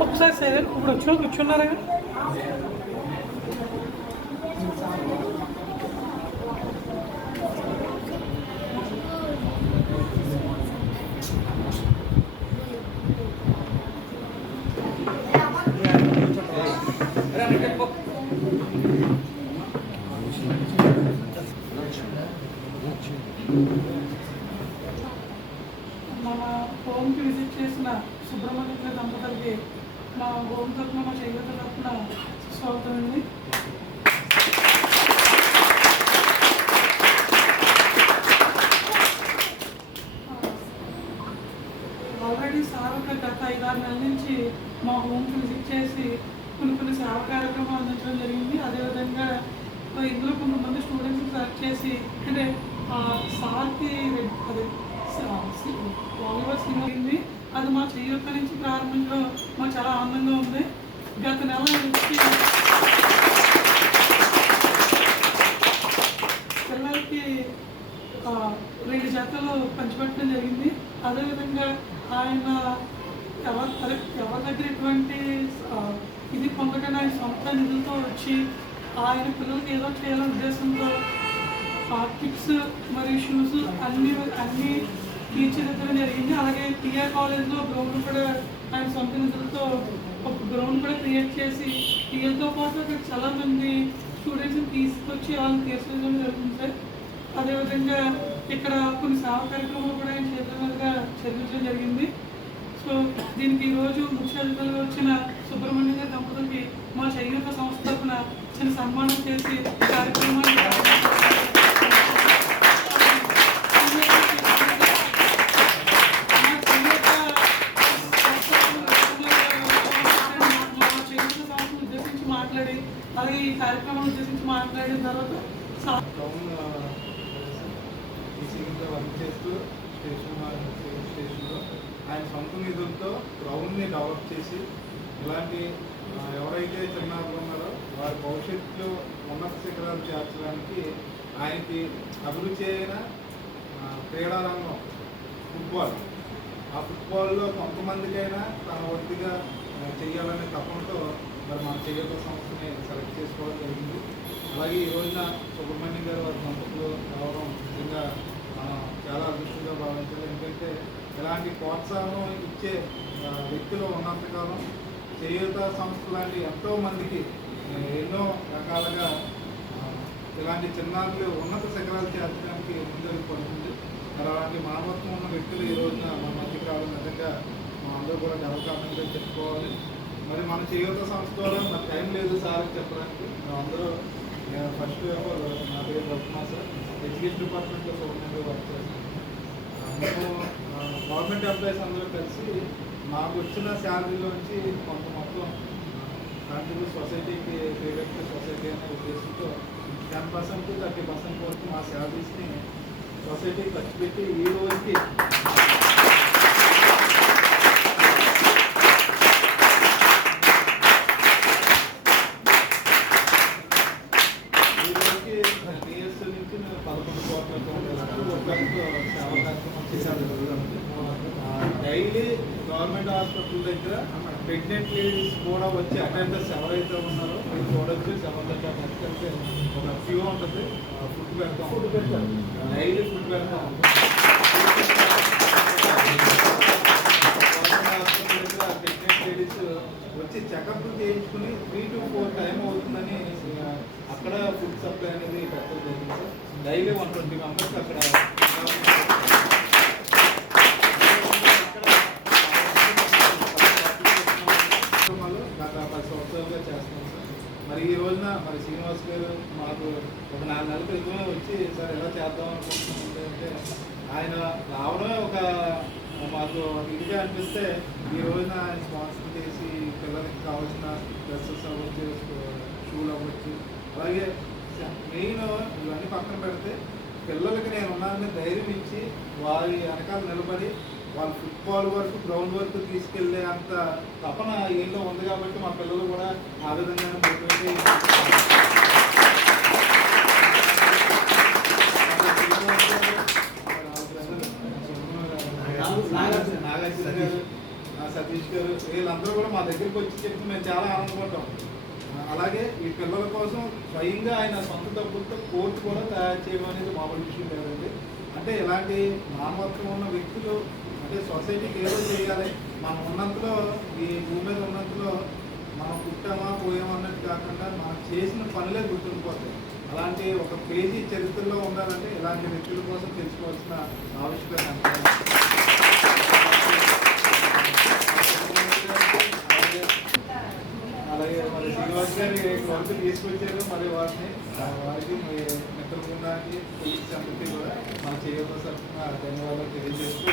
ఒకసారి సైలెంట్ ఇప్పుడు వచ్చి కూర్చున్నారా? మన హోమ్కి విజిట్ చేసిన సుబ్రహ్మణ్య దంపతులకి మా హోమ్ తరఫున మా చేయుత తరఫున స్వాగతం అండి. ఆల్రెడీ సార్ ఒక గత 5-6 నెలల నుంచి మా హోమ్కి విజిట్ చేసి కొన్ని సేవా కార్యక్రమాలు అందించడం జరిగింది. అదేవిధంగా ఇందులో కొంతమంది స్టూడెంట్స్ని సెలెక్ట్ చేసి అంటే సార్కి అదే వాలీబాల్ సినిమా అయింది. అది మా చేయూత నుంచి ప్రారంభించడం మాకు చాలా ఆనందంగా ఉంది. గత నెల నుంచి పిల్లలకి 2 జతలు పంచిపెట్టడం జరిగింది. అదేవిధంగా ఆయన ఎవరి దగ్గర ఎటువంటి ఇది పొందకుండా ఆయన సొంత నిధులతో వచ్చి ఆయన పిల్లలకి ఏదో చేయాలనే ఉద్దేశంతో కిట్స్ మరియు షూస్ అన్నీ తీర్చిదిద్దడం జరిగింది. అలాగే టీఆర్ కాలేజ్లో గ్రౌండ్ కూడా ఆయన సొంత నిధులతో ఒక గ్రౌండ్ కూడా క్రియేట్ చేసి టీఎల్తో పాటు అక్కడ చాలామంది స్టూడెంట్స్ని తీసుకొచ్చి వాళ్ళని తీర్చిదిద్దడం జరుగుతుంది సార్. అదేవిధంగా ఇక్కడ కొన్ని సేవా కార్యక్రమాలు కూడా ఆయన చేతులుగా చదివించడం జరిగింది. సో దీనికి ఈరోజు ముఖ్య అతిథులుగా వచ్చిన సుబ్రహ్మణ్యం గారి దంపతులకి మా చేయూత సంస్థ తరఫున చిన్న సన్మానం చేసి కార్యక్రమాన్ని ఉద్దేశించి మాట్లాడి అలాగే ఈ కార్యక్రమం ఉద్దేశించి మాట్లాడిన తర్వాత వర్క్ చేస్తూ స్టేషన్లో ఆయన సొంత నిధులతో గ్రౌండ్ని డెవలప్ చేసి ఇలాంటి ఎవరైతే చిన్నారులు ఉన్నారో వారి భవిష్యత్తులో ఉన్నత శిఖరాలు చేర్చడానికి ఆయనకి అభిరుచి అయిన క్రీడారంగం ఫుట్బాల్. ఆ ఫుట్బాల్లో కొంతమందికైనా తన వృత్తిగా చేయాలనే తపనతో మరి మన చేయూత సంస్థని సెలెక్ట్ చేసుకోవడం జరిగింది. అలాగే ఈ రోజున సుబ్రహ్మణ్యం గారు వారి దంపతులు రావడం నిజంగా మనం చాలా అదృష్టంగా భావించాలి. ఎందుకంటే ఇలాంటి ప్రోత్సాహం ఇచ్చే వ్యక్తులు ఉన్నంతకాలం చేయూత సంస్థ లాంటి ఎంతోమందికి ఎన్నో రకాలుగా ఇలాంటి చిన్నారులు ఉన్నత శిఖరాలు చేర్చడానికి ముందుకు పడుతుంది. మరి అలాంటి మానవత్వం ఉన్న వ్యక్తులు ఈ రోజున మన మధ్యకి రావడం నిజంగా మా అందరూ కూడా గర్వకారణంగా చెప్పుకోవాలి. మరి మన చేయూత సంస్థ ద్వారా నాకు టైం లేదు సార్ చెప్పడానికి. అందరూ ఫస్ట్ నా పేరు రఘుమా సార్, ఎడ్యుకేషన్ డిపార్ట్మెంట్లో సోమనగా వర్క్ చేస్తాను. మేము గవర్నమెంట్ ఎంప్లాయీస్ అందరూ కలిసి మాకు వచ్చిన శాలరీలోంచి కొంత మొత్తం కాంట్రిబ్యూట్ సొసైటీకి ప్రైవేట్ సొసైటీ అనే ఉద్దేశంతో 10% 30% వరకు మా శాలరీస్ని సొసైటీకి ఖర్చు పెట్టి ఈ రోజుకి టీఎస్ నుంచి మేము 11 కోట్ల రూపాయలతో సేవా కార్యక్రమం చేశాను. డైలీ గవర్నమెంట్ హాస్పిటల్ దగ్గర ప్రెగ్నెంట్ లేడీస్ కూడా వచ్చి అటెండర్స్ ఎవరైతే ఉన్నారో మీరు చూడొచ్చు. 7 దగ్గర అంటే ఒక క్యూ ఉంటుంది, ఫుడ్ పెడతాం, డైలీ ఫుడ్ పెడతాం. గవర్నమెంట్ హాస్పిటల్ దగ్గర ప్రెగ్నెంట్ లేడీస్ వచ్చి చెకప్ చేయించుకుని 3 to 4 టైం అవుతుందని అక్కడ ఫుడ్ సప్లై అనేది పెట్టడం జరిగింది సార్. డైలీ 120 మెంబర్స్ అక్కడ గత 10 సంవత్సరాలుగా చేస్తున్నాం సార్. మరి ఈ రోజున మరి శ్రీనివాస్ గారు మాకు ఒక 4 నెలల క్రితమే వచ్చి సార్ ఎలా చేద్దాం అనుకుంటున్నాం అంటే ఆయన రావడమే ఒక మాకు ఇదిగా అనిపిస్తే ఈ రోజున ఆయన స్పాన్సర్ చేసి పిల్లలకి కావాల్సిన డ్రెస్సెస్ అవ్వచ్చు, షూలు అవ్వచ్చు, అలాగే మెయిన్ ఇవన్నీ పక్కన పెడితే పిల్లలకి నేను ఉన్నానని ధైర్యం ఇచ్చి వారి వెనకాల నిలబడి వాళ్ళు ఫుట్బాల్ వరకు గ్రౌండ్ వరకు తీసుకెళ్లే అంత తపన ఏదో ఉంది కాబట్టి మా పిల్లలు కూడా ఆ విధంగా మోటివేట్ నాగార్జున గారు, సతీష్ గారు వీళ్ళందరూ కూడా మా దగ్గరికి వచ్చి చెప్తే మేము చాలా ఆనందపడ్డాం. అలాగే ఈ పిల్లల కోసం స్వయంగా ఆయన సొంత డబ్బులతో కోర్టు కూడా తయారు చేయడం అనేది మామూలు విషయం లేదండి. అంటే ఇలాంటి మానవత్వం ఉన్న వ్యక్తులు అంటే సొసైటీకి ఏదో చేయాలి, మనం ఉన్నంతలో ఈ భూమి మీద ఉన్నంతలో మనం పుట్టామా పోయామా అన్నట్టు కాకుండా మనం చేసిన పనులే గుర్తుండిపోతాయి. అలాంటి ఒక పేజీ చరిత్రలో ఉండాలంటే ఇలాంటి వ్యక్తుల కోసం తెలుసుకోవాల్సిన ఆవశ్యకత. అలాగే మరి శ్రీనివాస్ గారి వరకు తీసుకొచ్చారు, మరి వారికి మిత్ర బృందానికి పోలీస్ అందరికీ కూడా మన చేయవలసిన ధన్యవాదాలు తెలియజేస్తూ